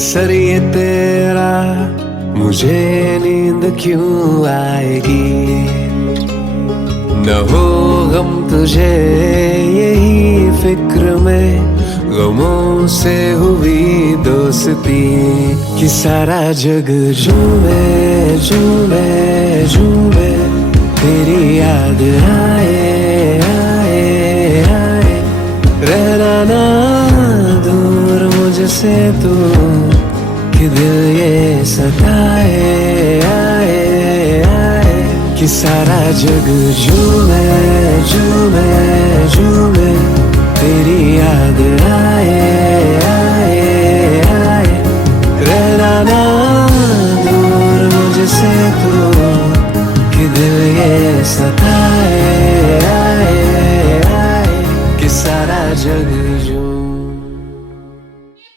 असर ये तेरा मुझे नींद क्यों आएगी, न हो गम तुझे यही फिक्र में गमों से हुई दोस्ती कि सारा जग झूमे झूमे झूमे तेरी याद आए आए आए। रहना ना दूर मुझसे तू कि दिल ये सताए आए आए कि सारा जग झूमे झूमे झूमे तेरी याद आए आए आए। रहना ना दूर मुझसे तू कि दिल ये सताए आए आए कि सारा जग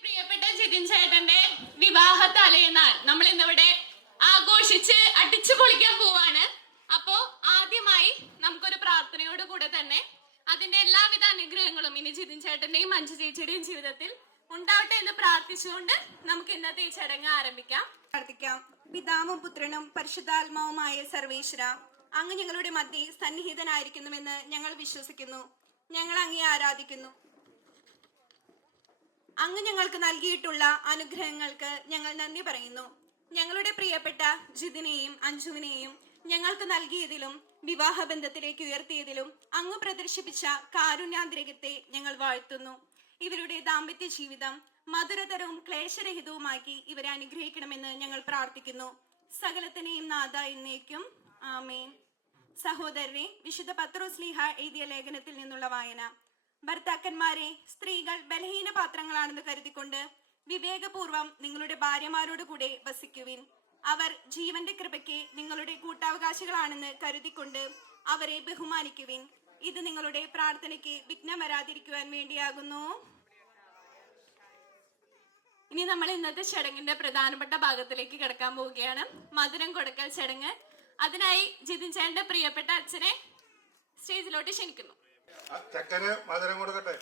പ്രിയപ്പെട്ട ജിതിൻ ചേട്ടന്റെ വിവാഹ തലേന്നാൾ നമ്മൾ ഇന്നിവിടെ ആഘോഷിച്ച് അടിച്ചു പൊളിക്കാൻ പോവാണ്. അപ്പോ ആദ്യമായി നമുക്കൊരു പ്രാർത്ഥനയോട് കൂടെ തന്നെ അതിന്റെ എല്ലാവിധ അനുഗ്രഹങ്ങളും ഇനി ജിതിൻ ചേട്ടന്റെയും മഞ്ജു ചേച്ചിയുടെയും ജീവിതത്തിൽ ഉണ്ടാവട്ടെ എന്ന് പ്രാർത്ഥിച്ചുകൊണ്ട് നമുക്ക് ഇന്നത്തെ ഈ ചടങ്ങ് ആരംഭിക്കാം. പ്രാർത്ഥിക്കാം. പിതാവും പുത്രനും പരിശുദ്ധാത്മാവുമായ സർവേശ്വര, അങ്ങ് ഞങ്ങളുടെ മധ്യേ സന്നിഹിതനായിരിക്കുന്നുവെന്ന് ഞങ്ങൾ വിശ്വസിക്കുന്നു. ഞങ്ങൾ അങ്ങയെ ആരാധിക്കുന്നു. അങ്ങ് ഞങ്ങൾക്ക് നൽകിയിട്ടുള്ള അനുഗ്രഹങ്ങൾക്ക് ഞങ്ങൾ നന്ദി പറയുന്നു. ഞങ്ങളുടെ പ്രിയപ്പെട്ട ജിതിനെയും അഞ്ജുവിനെയും ഞങ്ങൾക്ക് നൽകിയതിലും വിവാഹബന്ധത്തിലേക്ക് ഉയർത്തിയതിലും അങ്ങ് പ്രദർശിപ്പിച്ച കാരുണ്യാന്തരികത്തെ ഞങ്ങൾ വാഴ്ത്തുന്നു. ഇവരുടെ ദാമ്പത്യ ജീവിതം മധുരതരവും ക്ലേശരഹിതവുമാക്കി ഇവരെ അനുഗ്രഹിക്കണമെന്ന് ഞങ്ങൾ പ്രാർത്ഥിക്കുന്നു. സകലത്തിനെയും നാഥ എന്നേക്കും ആമേൻ. സഹോദരനെ, വിശുദ്ധ പത്രോസ്ലീഹ എഴുതിയ ലേഖനത്തിൽ നിന്നുള്ള വായന. ഭർത്താക്കന്മാരെ, സ്ത്രീകൾ ബലഹീന പാത്രങ്ങളാണെന്ന് കരുതിക്കൊണ്ട് വിവേകപൂർവം നിങ്ങളുടെ ഭാര്യമാരോട് കൂടെ വസിക്കുവിൻ. അവർ ജീവന്റെ കൃപയ്ക്ക് നിങ്ങളുടെ കൂട്ടാവകാശികളാണെന്ന് കരുതിക്കൊണ്ട് അവരെ ബഹുമാനിക്കുവിൻ. ഇത് നിങ്ങളുടെ പ്രാർത്ഥനയ്ക്ക് വിഘ്നം വരാതിരിക്കുവാൻ വേണ്ടിയാകുന്നു. ഇനി നമ്മൾ ഇന്നത്തെ ചടങ്ങിന്റെ പ്രധാനപ്പെട്ട ഭാഗത്തിലേക്ക് കിടക്കാൻ പോവുകയാണ്, മധുരം കൊടുക്കൽ ചടങ്ങ്. അതിനായി ജിതിൻ ചേട്ടന്റെ പ്രിയപ്പെട്ട അച്ഛനെ സ്റ്റേജിലോട്ട് ക്ഷണിക്കുന്നു. ചക്കന് മധുരം കൊടുക്കട്ടെ.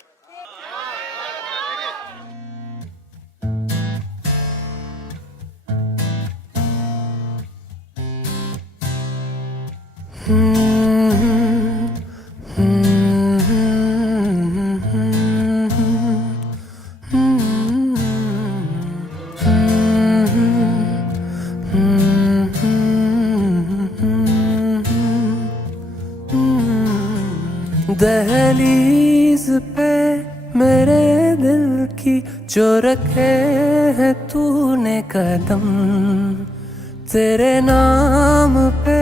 दहलीज पे मेरे दिल की जो रखे है तूने कदम, तेरे नाम पे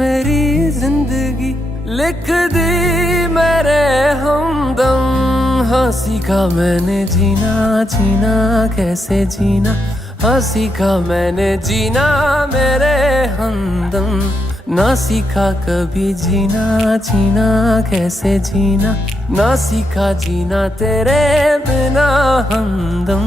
मेरी जिंदगी लिख दी मेरे हमदम। हाँ सीखा मैंने जीना जीना कैसे जीना, हाँ सीखा मैंने जीना मेरे हमदम। ना सीखा कभी जीना जीना कैसे जीना, ना सीखा जीना तेरे बिना हमदम।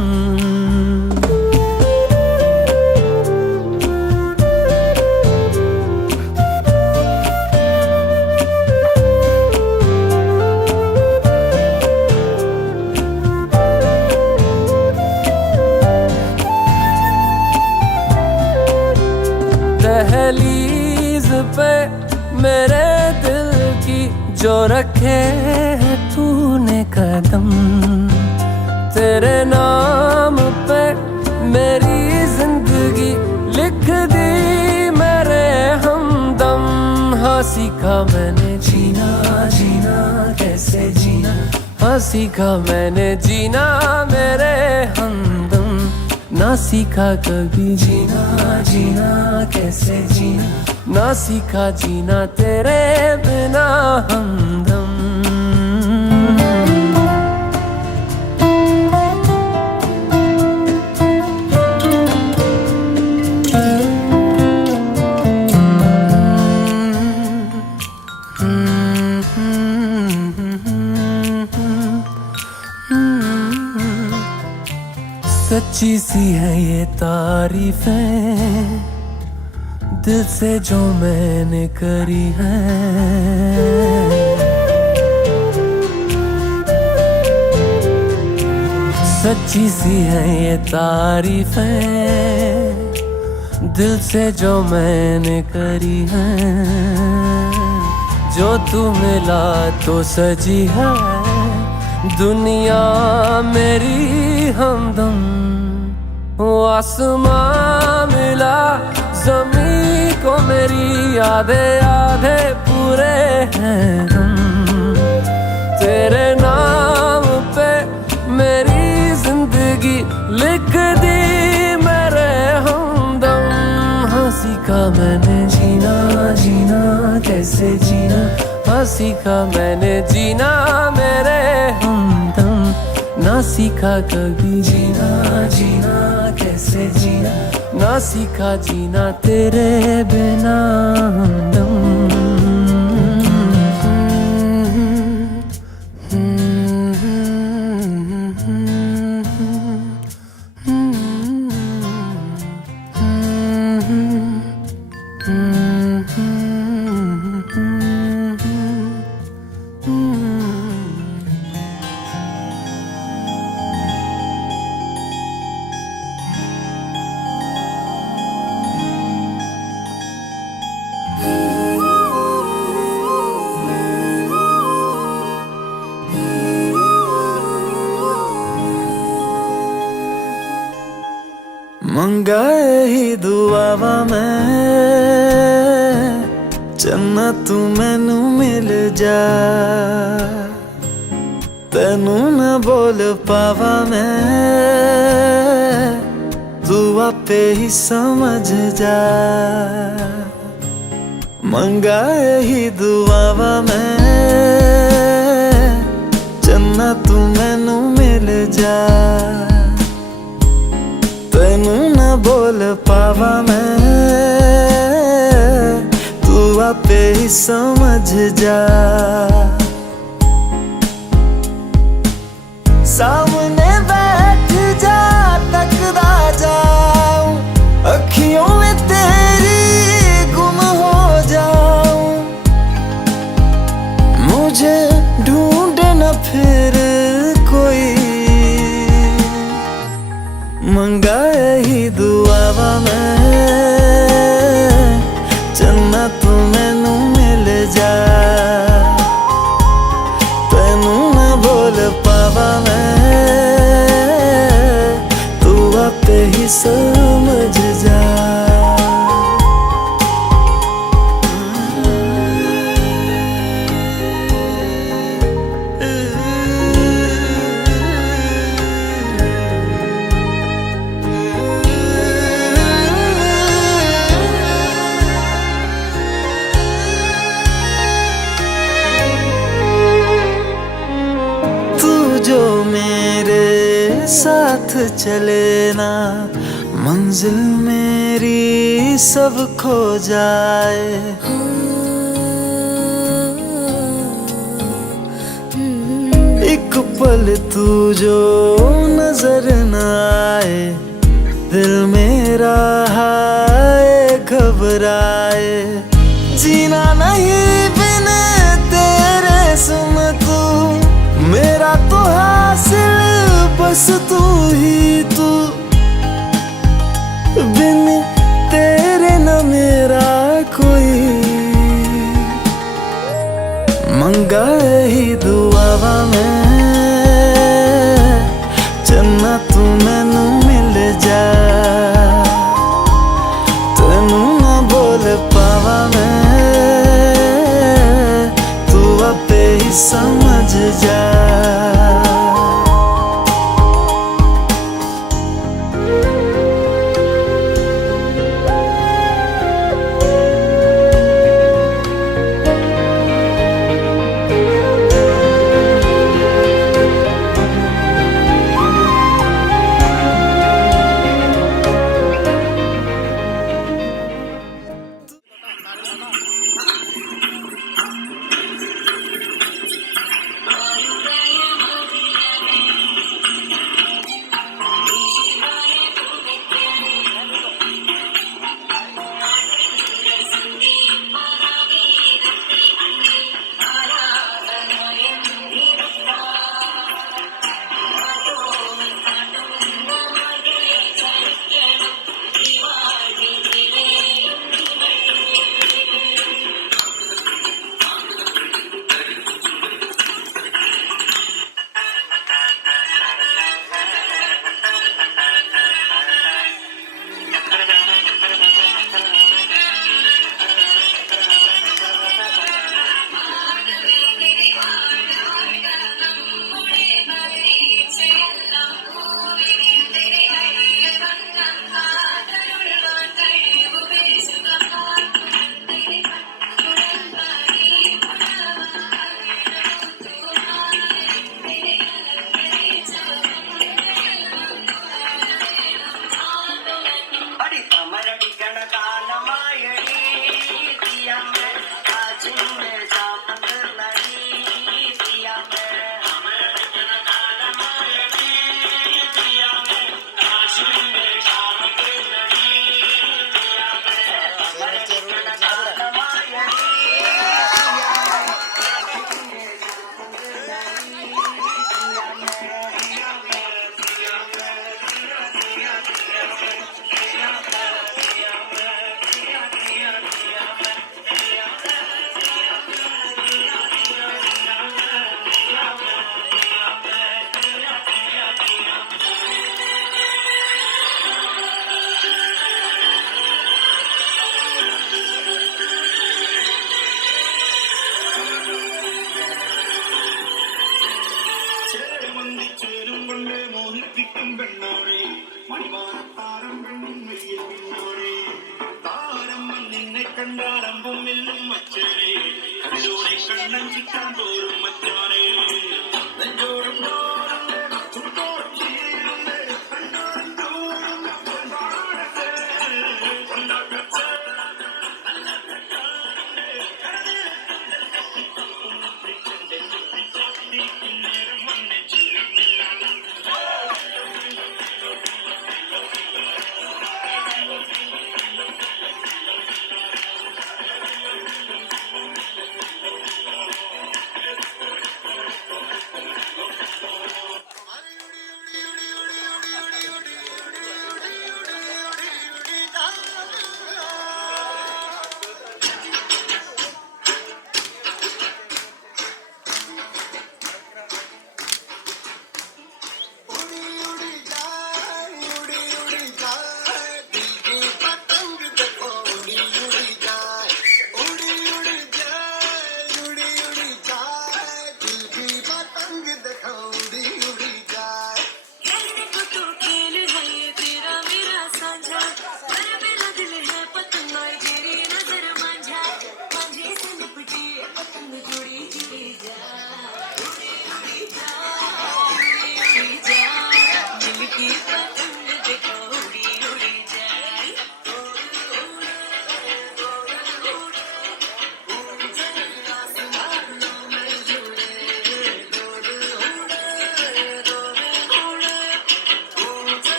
दहलीज पे मेरे दिल की जो रखे है तूने कदम, तेरे नाम पे मेरी जिंदगी लिख दी मेरे हमदम। हाँ सीखा मैंने जीना जीना कैसे जीना, हाँ सीखा मैंने जीना मेरे हमदम। ना सीखा कभी जीना जीना कैसे जीना, ना सीखा जीना तेरे बिना हमदम। सच्ची सी है ये तारीफें दिल से जो मैंने करी है, सच्ची सी है ये तारीफें, दिल से जो मैंने करी है। जो तू मिला तो सजी है दुनिया मेरी हमदम। वो आसमां मिला ज़मीं को मेरी आधे आधे पूरे हैं हम। तेरे नाम पे मेरी जिंदगी लिख दी मेरे हमदम। हाँ सीखा मैंने जीना जीना कैसे जीना, हाँ सीखा मैंने जीना मेरे हमदम। ना सीखा कभी जीना जीना कैसे जीना, ना सीखा जीना तेरे बिना हमदम। मंगाए ही दुआवा मैं चन्ना तू मैनू मिल जा। तेनू न बोल पावा मैं तू आपे ही समझ जा। मंगाए ही दुआवा मैं चन्ना तू मैनू मिल जा। तेनू न बोल पावा मैं तू आपे ही समझ जा। सामने बैठ जा तकदा जाऊं, अखियों में तेरी गुम हो जाऊं। मुझे ढूंढे न फिर कोई, मंगाए ही दुआवा मैं चन्ना तू मैनू मिल जा। तेनू न बोल पावा मैं तू आपे ही समझ जा। जो मेरे साथ चले ना मंजिल मेरी सब खो जाए। एक पल तू जो नजर न आए, दिल मेरा हाय घबराए। जीना नहीं बिन तेरे सुन तू, मेरा तो हासिल बस तू ही तू। बिन तेरे न मेरा कोई, मंगाए ही दुआवा मैं चन्ना तू मैनू मिल जा। तेनू न बोल पावा मैं तू आपे ही समझ जा।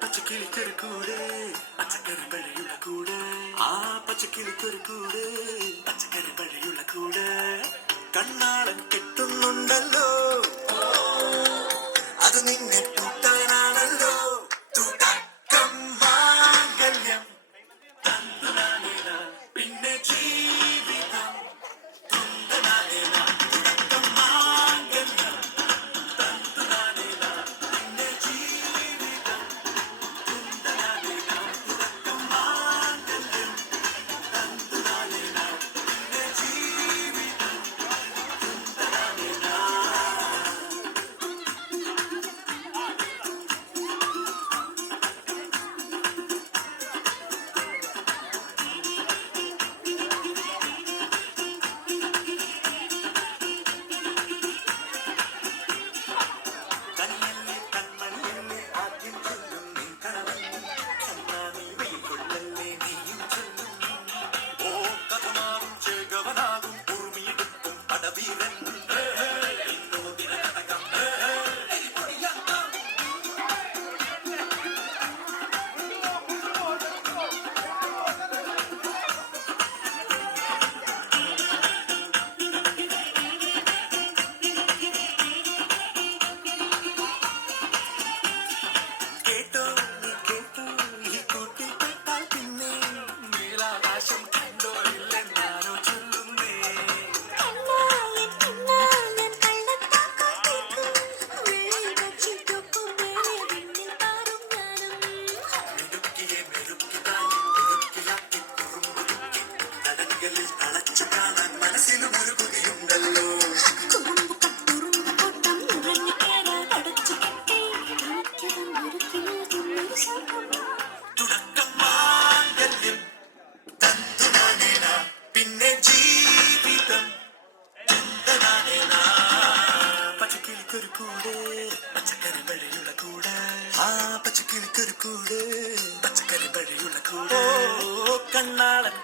പച്ചക്കിളിക്കൊരു കൂട് പച്ചക്കറി വഴിയുള്ള കൂട് ആ പച്ചക്കിളിക്കൊരു കൂട് പച്ചക്കറി വഴിയുള്ള കൂട് കണ്ണാളൻ കെട്ടുന്നുണ്ടല്ലോ അത് നിന്നെ കൂട്ടാനാണല്ലോ തുടക്കം മാംഗല്യം തന്തുനാനേന പിന്നെ ജീവിതം തുന്തനാനേന തുടക്കം മാംഗല്യം തന്തുനാനേന പിന്നെ ജീവിതം തുന്തനാനേന തുടക്കം മാംഗല്യം തന്തുനാനേന പിന്നെ ജീവിതം തുന്തനാനേന. കണ്ണിലെ കൺമണിയല്ലേ ആദ്യം ചൊല്ലും നിൻ കണവൻ കണ്ണാണി വെയിൽക്കൊള്ളല്ലേ നീയും ചൊല്ലും ഓ കഥമാറും ചേകവനാകും ഉറുമിയെടുക്കും പടവീരൻ ഇന്നോ ദിനകഥകം എരിപൊടിയാക്കാം. കേട്ടോ നീ കേട്ടോ ഈ കൂട്ടിൽ പെട്ടാൽ പിന്നെ നീലാകാശം കണ്ടോ ഇല്ലെന്നാരോ ചൊല്ലുന്നേ. മിടുക്കിയെ മെരുക്കിതായി കുറുക്കിലാക്കി കുറുമ്പുതുക്കി തടങ്ങളിൽ തളച്ചു കാണാൻ മനസ്സിലും ഒരു കൊതിയുണ്ടല്ലോ. തുടക്കം മാംഗല്യം തന്തുനാനേന പിന്നെ ജീവിതം തുന്തനാനേന. പച്ചക്കിളിക്കൊരു കൂട് പച്ചക്കറി വഴിയുള്ള കൂട് ആ പച്ചക്കിളിക്കൊരു കൂട് പച്ചക്കറി വഴിയുള്ള കൂട് കണ്ണാളൻ